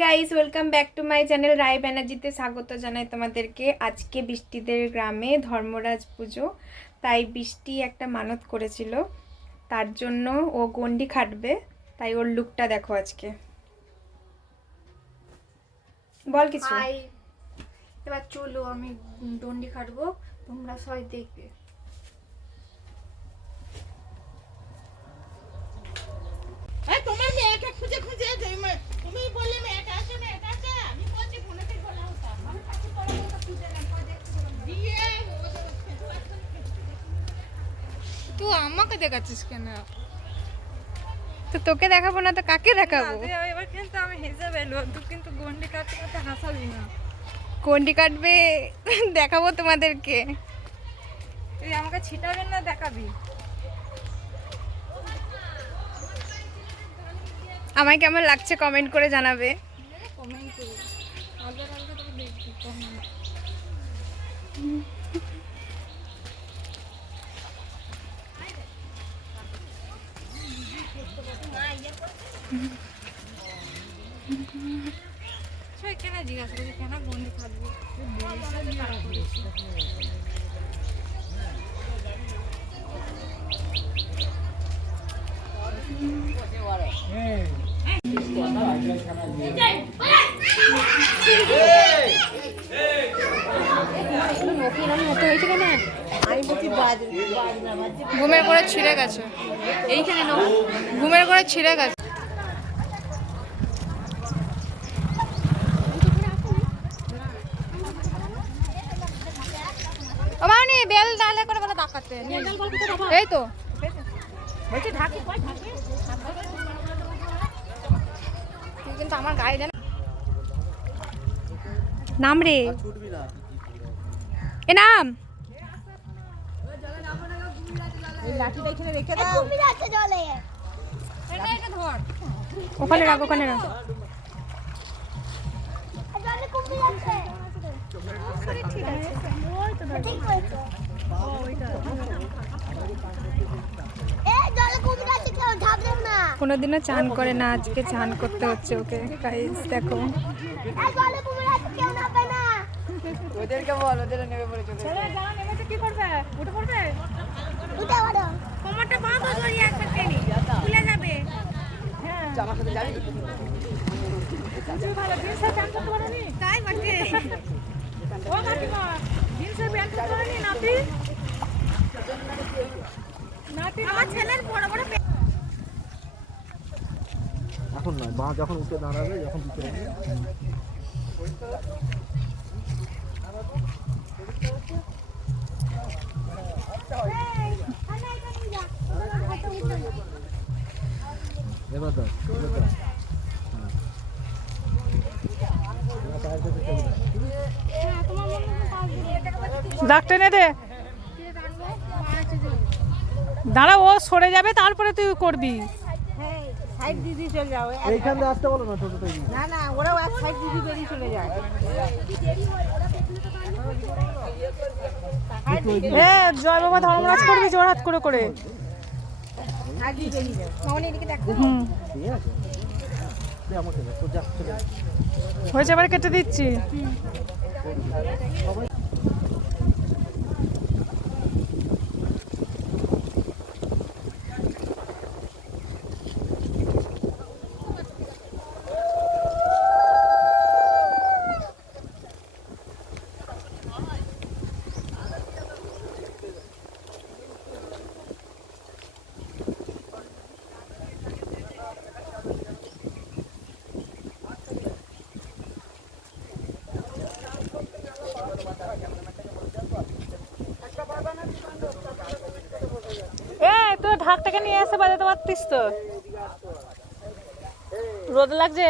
Guys welcome back to my channel Roy ব্যানার্জিতে স্বাগত জানাই তোমাদেরকে। আজকে বৃষ্টিদের গ্রামে ধর্মরাজ পুজো, তাই বৃষ্টি একটা মানত করেছিল। তার জন্য ও গন্ডি খাটবে, তাই ওর লুকটা দেখো আজকে। বল কিছু। এবার চলো আমি দণ্ডি খাটবো, তোমরা সবাই দেখবে এই তোমার মেয়েটা খুঁজে খুঁজে তুমি- তুমি বললে মেয়েটা আছে মেয়েটা আছে আমি বলছি ফোনেতে বলা হতো আমি কাছে বলা হতো খুঁজে না পরে দেখতে পেলাম। দিয়ে ওদের তুই আমাকে দেখাচ্ছিস কেন? তো তোকে দেখাবো না তো কাকে দেখাবো? এবার কিন্তু আমি হেসে পেল তুই কিন্তু গন্ডি কাটতে কাটতে হাসাবি না। গন্ডি কাটবে দেখাবো তোমাদেরকে। তুই আমাকে ছিটাবেন না দেখাবি? আমায় কেমন লাগছে কমেন্ট করে জানাবে? কমেন্ট করবি আলাদা আলাদা তোকে দেখবি কমেন্ট সবাই কেন জিজ্ঞাসা করছি কেন গন্ডি খাটবো তুই বলছিস যে তারা করেছি ঘুমের করে ছিঁড়ে গেছে। এইখানে ঘুমের করে ছিঁড়ে গেছে। বেল ডালে করে এই তো। আমার গায়ে দেন নাম রে। এ নাম। ওখানে রাখ ওখানে রাখ। কোনোদিনও চান করে না আজকে চান করতে হচ্ছে ওকে। গাইস দেখো। ওদেরকে বল ওদের নেবে বলে চলে কি করবে? উঠে পড়বে? কোমরটা জামার সাথে যাবি? ভালো জিন্সে প্যান্ট করতে পারবি তাই বটে ও কাকিমা জিন্সে প্যান্ট করতে নাতি? নাতি আমার ছেলের বড় বড় এখন নয় মা যখন উঠে দাঁড়াবে যখন দিতে এবার দাও হ্যাঁ। দাগ টেনে দে। দাঁড়া ও সরে যাবে তারপরে তুই করবি। সাইড দিদি চলে যাও এইখান দিয়ে আসতে বলো না না না ওরাও এক সাইড দিদি বেরিয়ে চলে যায়। জয় বাবা ধর্মরাজ করবি জোর হাত করে করে। হয়েছে এবার কেটে দিচ্ছি এ তোর ঢাকটাকে নিয়ে এসে বাজাতে পারতিস তো। রোদ লাগছে?